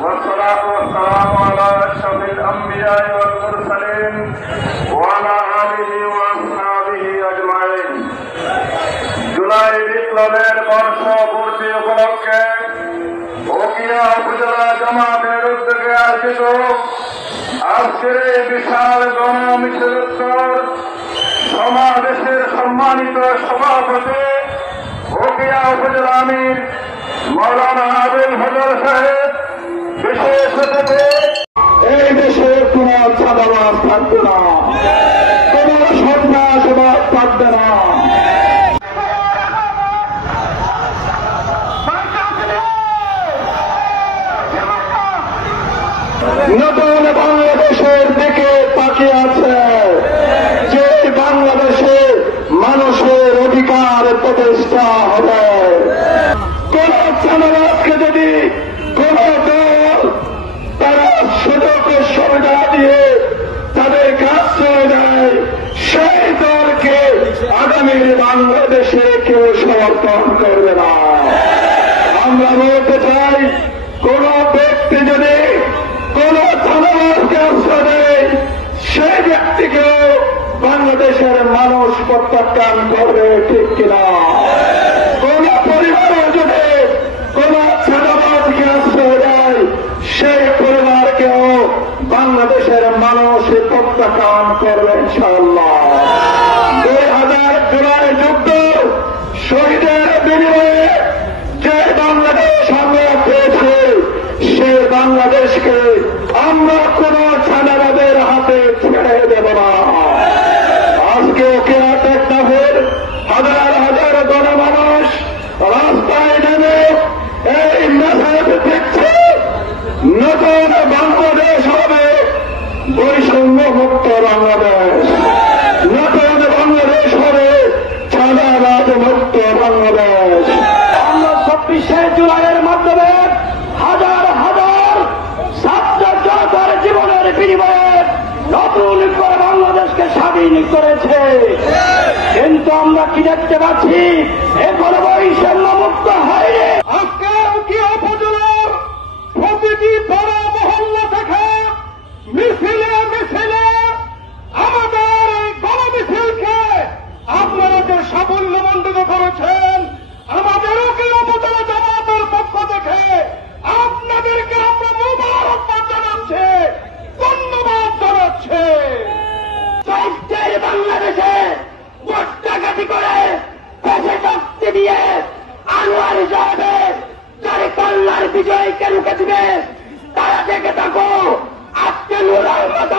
والصلاة والسلام على أشرف الأنبياء والمرسلين وعلى آله وأصحابه أجمعين। জুলাই বিপ্লবের বর্ষপূর্তি উপলক্ষে উখিয়া উপজেলা জামাতের উদ্যোগে আয়োজিত আজকের এই বিশাল গণমিছিলোত্তর সমাবেশের সম্মানিত সভাপতি উখিয়া উপজেলা আমির মৌলানা আবুল ফজল সাহেব বিশেষ অতিথি। এই দেশে কোন চাঁদাবাজ থাকবে না, কোন সন্ত্রাসবাদ থাকবে না। নতুন বাংলাদেশের দিকে তাকিয়ে আছে, যে বাংলাদেশে মানুষের অধিকার প্রতিষ্ঠা হবে। কোন চাঁদাবাজকে যদি কোন দল তারা সুযোগ সুবিধা দিয়ে তাদের কাজ করে দেয়, সেই দলকে আগামী বাংলাদেশে কেউ সমর্থন করবে না। আমরা বলতে চাই, কোন ব্যক্তি যদি কোন চাঁদাবাজকে আশ্রয় দেয়, সেই ব্যক্তিকেও বাংলাদেশের মানুষ প্রত্যাখ্যান করবে, ঠিক কিনা? কোন পরিবারও যদি কোন চাঁদাবাজকে আশ্রয় দেয়, সেই পরিবারকেও বাংলাদেশের মানুষ প্রত্যাখ্যান করবে ইনশাআল্লাহ। 2000 জুলাই যুদ্ধ শহীদের বিনিময়ে যে বাংলাদেশ আমরা পেয়েছি, সে বাংলাদেশকে আমরা কোন চাঁদাবাজের হাতে ছেড়ে দেব না। আজকে উখিয়া টেকনাফের হাজার হাজার গণমানুষ রাস্তায় নেমে এই মেসেজ দিচ্ছে, নতুন বাংলাদেশ হবে বৈষম্য মুক্ত বাংলাদেশ, নতুন বাংলাদেশ হবে চাঁদাবাজ মুক্ত বাংলাদেশ। আমরা 24শে জুলাইয়ের মাধ্যমে হাজার হাজার ছাত্র জনতার জীবনের বিনিময়ে নতুন করে বাংলাদেশকে স্বাধীন করেছে, কিন্তু আমরা কি দেখতে পাচ্ছি? এখন বৈষম্য মুক্ত হয়নি। আজকে উখিয়া উপজেলার প্রতিটি পাড়া মহল্লা থেকে মিছিলে মিছিলে আমাদের এই গণমিছিলকে আপনারা যে সাফল্যমণ্ডিত করেছেন, আমাদের উখিয়া উপজেলা জামাতের পক্ষ থেকে আপনাদেরকে আমরা মোবারকবাদ জানাচ্ছি, ধন্যবাদ জানাচ্ছি। চৌদ্দের বাংলাদেশে ভোট ডাকাতি করে দেশে শক্তি দিয়ে আনোয়ার সাহেবের যারা কল্যাণ বিজয়কে রুখে দিবে, তারা দেখে থাকো আজকে নূর আহমদ